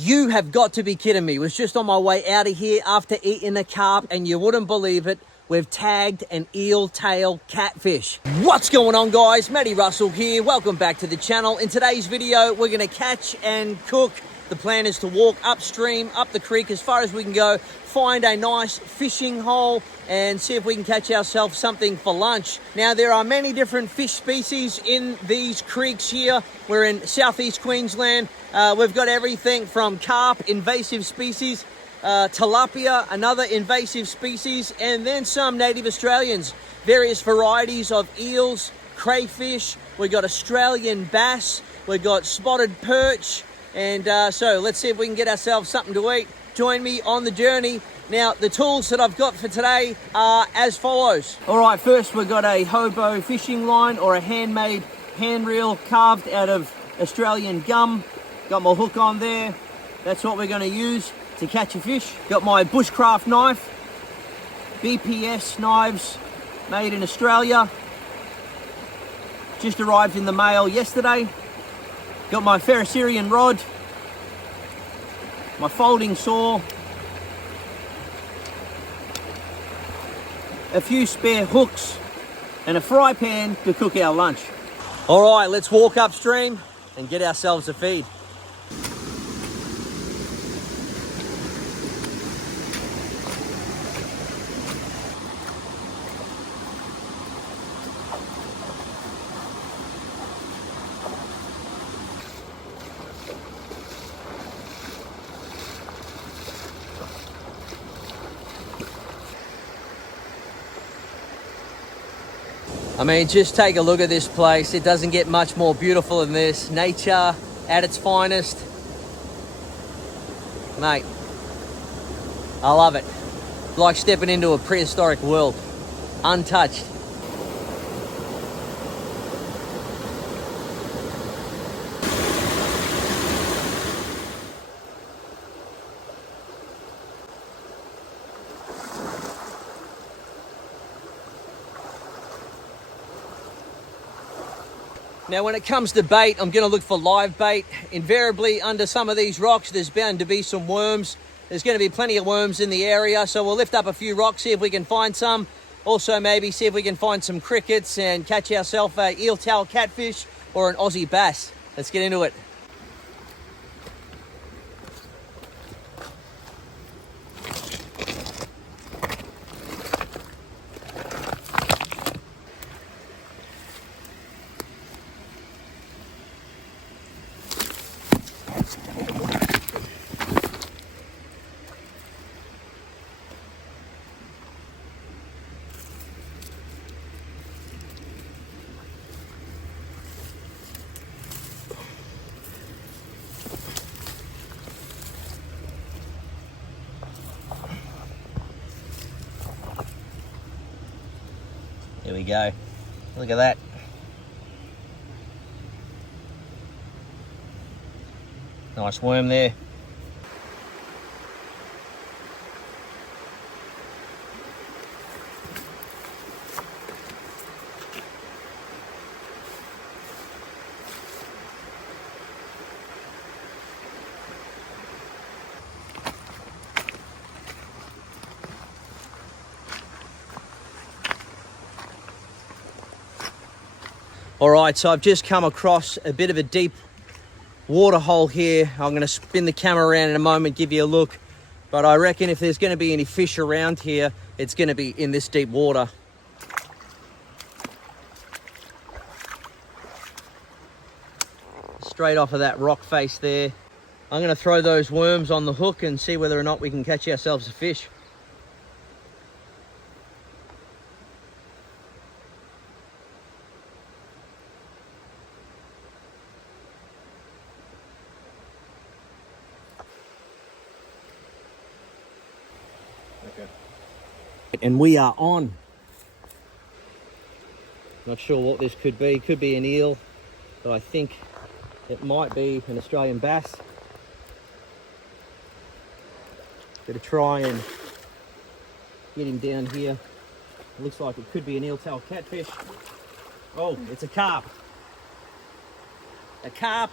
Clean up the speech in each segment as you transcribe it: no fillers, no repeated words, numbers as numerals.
You have got to be kidding me. Was just on my way out of here after eating a carp, and you wouldn't believe it. We've tagged an eel tail catfish. What's going on, guys? Matty Russell here. Welcome back to the channel. In today's video, we're gonna catch and cook. The plan is to walk upstream, up the creek as far as we can go, find a nice fishing hole and see if we can catch ourselves something for lunch. Now, there are many different fish species in these creeks here. We're in southeast Queensland. We've got everything from carp, invasive species, tilapia, another invasive species, and then some native Australians, various varieties of eels, crayfish. We've got Australian bass, we've got spotted perch, and so let's see if we can get ourselves something to eat. Join me on the journey. Now, the tools that I've got for today are as follows. All right, first we've got a hobo fishing line or a handmade hand reel carved out of Australian gum. Got my hook on there. That's what we're going to use to catch a fish. Got my bushcraft knife, BPS knives made in Australia. Just arrived in the mail yesterday. Got my ferrocerian rod, my folding saw, a few spare hooks, and a fry pan to cook our lunch. All right, let's walk upstream and get ourselves a feed. I mean, just take a look at this place. It doesn't get much more beautiful than this. Nature at its finest. Mate, I love it. Like stepping into a prehistoric world, untouched. Now, when it comes to bait, I'm going to look for live bait. Invariably, under some of these rocks, there's bound to be some worms. There's going to be plenty of worms in the area, so we'll lift up a few rocks, see if we can find some. Also, maybe see if we can find some crickets and catch ourselves a eel tail catfish or an Aussie bass. Let's get into it. Here we go. Look at that. Nice worm there. All right, so I've just come across a bit of a deep water hole here. I'm going to spin the camera around in a moment, give you a look. But I reckon if there's going to be any fish around here, it's going to be in this deep water. Straight off of that rock face there. I'm going to throw those worms on the hook and see whether or not we can catch ourselves a fish. And we are on. Not sure what this could be. Could be an eel, but I think it might be an Australian bass. Gonna try and get him down here. It looks like it could be an eel tail catfish. Oh, it's a carp. A carp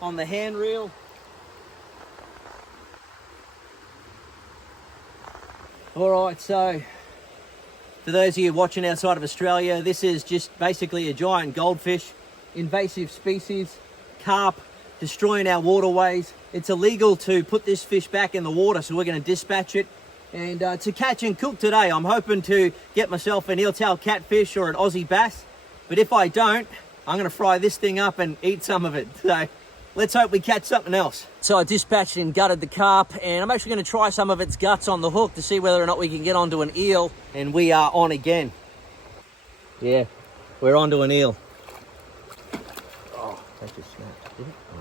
on the hand reel. All right, so for those of you watching outside of Australia, this is just basically a giant goldfish, invasive species, carp, destroying our waterways. It's illegal to put this fish back in the water, so we're going to dispatch it. And to catch and cook today, I'm hoping to get myself an eeltail catfish or an Aussie bass. But if I don't, I'm going to fry this thing up and eat some of it. So let's hope we catch something else. So I dispatched and gutted the carp, and I'm actually going to try some of its guts on the hook to see whether or not we can get onto an eel. And we are on again. Yeah, we're onto an eel. Oh, that just snapped, did it? Oh.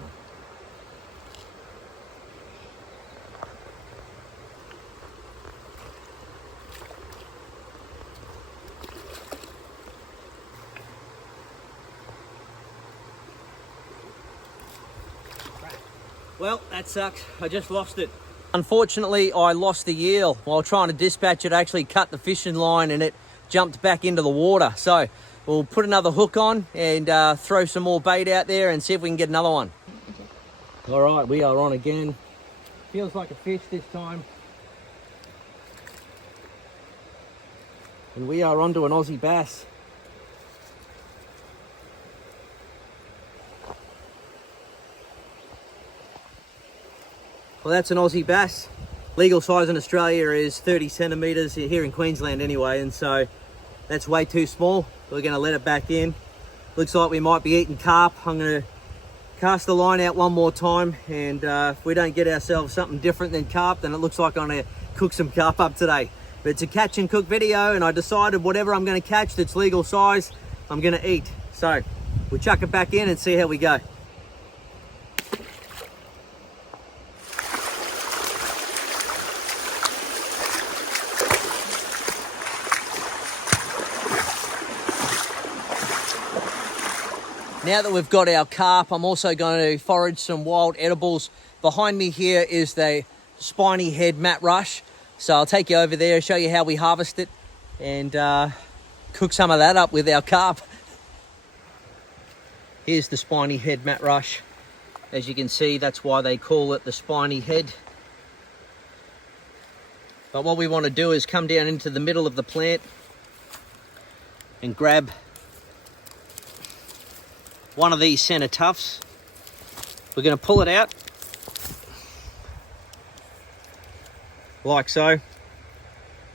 Well, that sucks. I just lost it. Unfortunately, I lost the eel. While trying to dispatch it, I actually cut the fishing line and it jumped back into the water. So we'll put another hook on and throw some more bait out there and see if we can get another one. All right, we are on again. Feels like a fish this time. And we are onto an Aussie bass. Well, that's an Aussie bass. Legal size in Australia is 30 centimetres, here in Queensland anyway, and so that's way too small. We're going to let it back in. Looks like we might be eating carp. I'm going to cast the line out one more time, and if we don't get ourselves something different than carp, then it looks like I'm going to cook some carp up today. But it's a catch and cook video, and I decided whatever I'm going to catch that's legal size, I'm going to eat. So we'll chuck it back in and see how we go. Now that we've got our carp, I'm also going to forage some wild edibles. Behind me here is the spiny head mat rush. So I'll take you over there, show you how we harvest it, and cook some of that up with our carp. Here's the spiny head mat rush. As you can see, that's why they call it the spiny head. But what we want to do is come down into the middle of the plant and grab one of these center tufts. We're going to pull it out like so.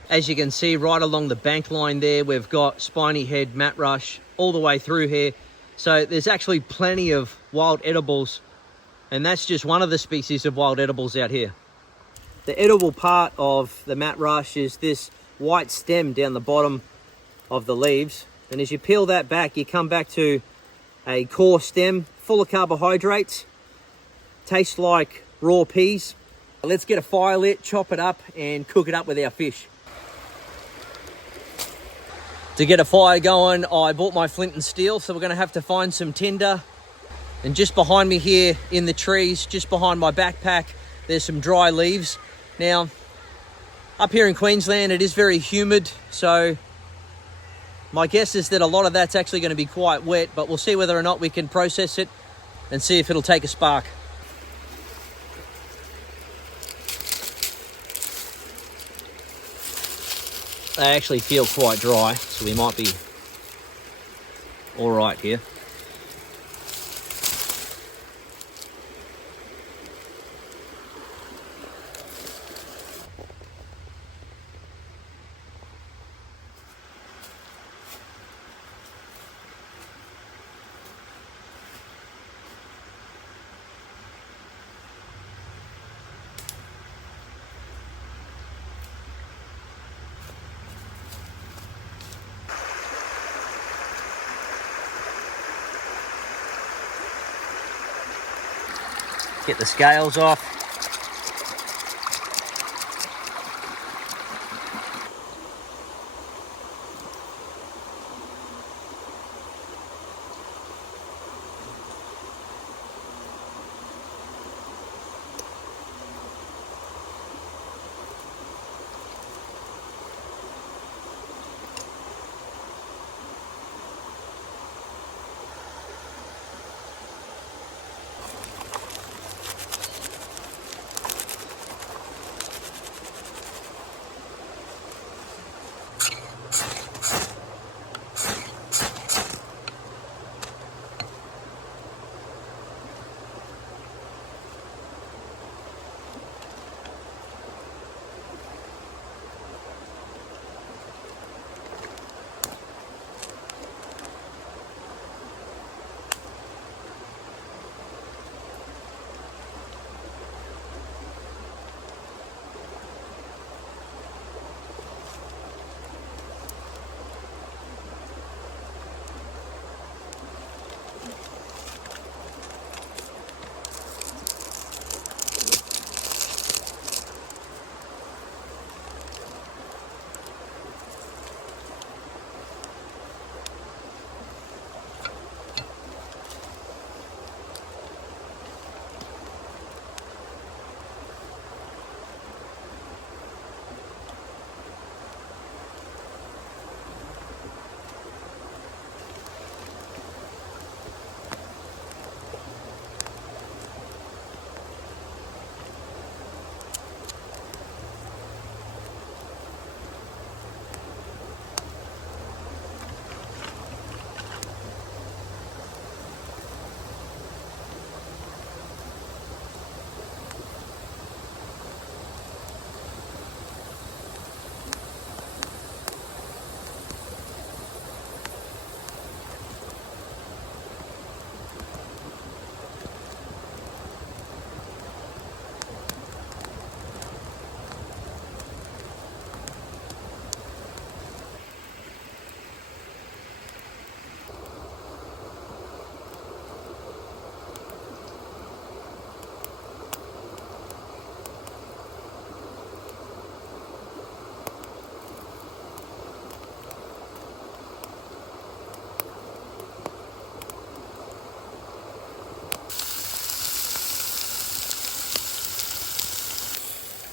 As you can see, right along the bank line there, we've got spiny head mat rush all the way through here. So there's actually plenty of wild edibles, and that's just one of the species of wild edibles out here. The edible part of the mat rush is this white stem down the bottom of the leaves, and as you peel that back, you come back to a core stem full of carbohydrates. Tastes like raw peas. Let's get a fire lit, chop it up, and cook it up with our fish. To get a fire going, I bought my flint and steel, so we're going to have to find some tinder. And just behind me here in the trees, just behind my backpack, there's some dry leaves. Now, up here in Queensland, it is very humid, so my guess is that a lot of that's actually going to be quite wet, but we'll see whether or not we can process it and see if it'll take a spark. They actually feel quite dry, so we might be all right here. Get the scales off.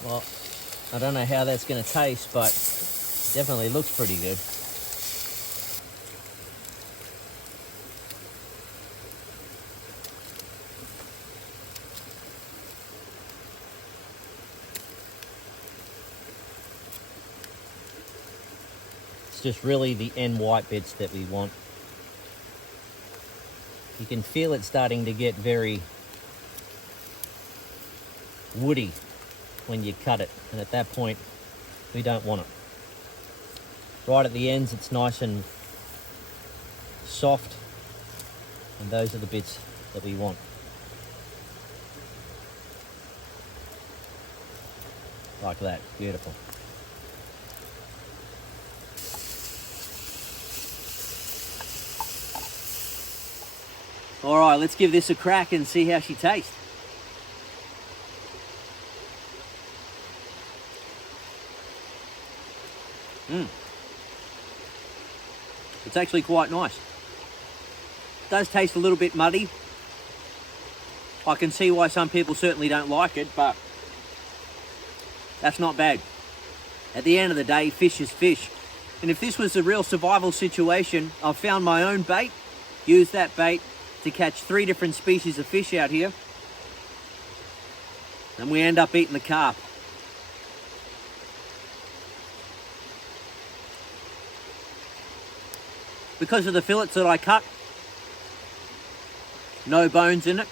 Well, I don't know how that's going to taste, but definitely looks pretty good. It's just really the end white bits that we want. You can feel it starting to get very woody when you cut it, and at that point we don't want it. Right at the ends it's nice and soft, and those are the bits that we want. Like that, beautiful. All right, let's give this a crack and see how she tastes. It's actually quite nice. It does taste a little bit muddy. I can see why some people certainly don't like it, but that's not bad. At the end of the day, fish is fish. And if this was a real survival situation, I've found my own bait, used that bait to catch 3 different species of fish out here, and we end up eating the carp. Because of the fillets that I cut, no bones in it,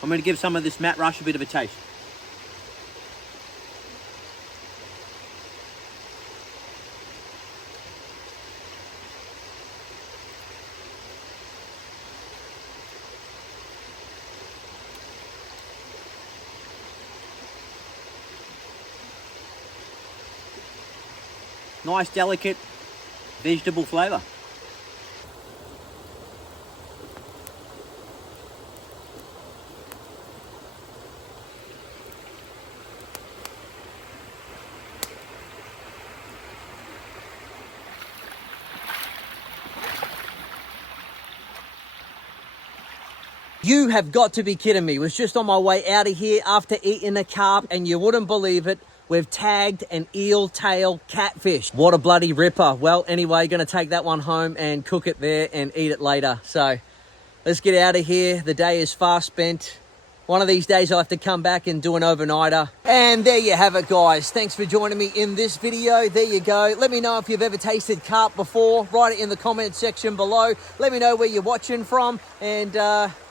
I'm going to give some of this Matt Rush a bit of a taste. Nice, delicate vegetable flavour. You have got to be kidding me. Was just on my way out of here after eating a carp, and you wouldn't believe it, we've tagged an eel tail catfish. What a bloody ripper. Well, anyway, going to take that one home and cook it there and eat it later. So let's get out of here. The day is fast spent. One of these days I'll have to come back and do an overnighter. And there you have it, guys. Thanks for joining me in this video. There you go. Let me know if you've ever tasted carp before. Write it in the comment section below. Let me know where you're watching from, and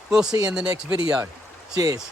we'll see you in the next video. Cheers.